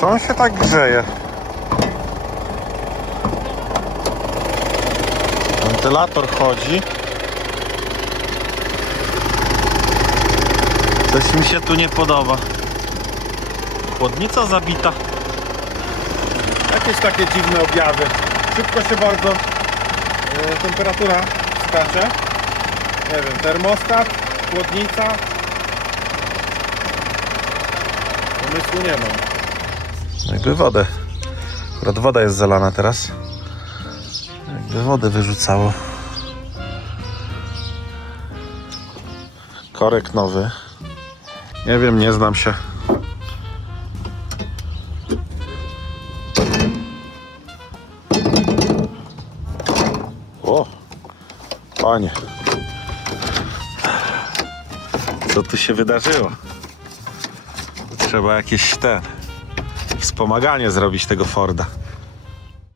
Co on się tak grzeje? Wentylator chodzi. Coś mi się tu nie podoba. Chłodnica zabita. Jakieś takie dziwne objawy. Szybko się bardzo e, temperatura skacze. Nie wiem, termostat, chłodnica. Pomysłu nie mam. Jakby wodę. Akurat woda jest zalana teraz. Jakby wodę wyrzucało. Korek nowy. Nie wiem, nie znam się. O, panie. Co tu się wydarzyło? Trzeba jakieś ten wspomaganie zrobić tego Forda.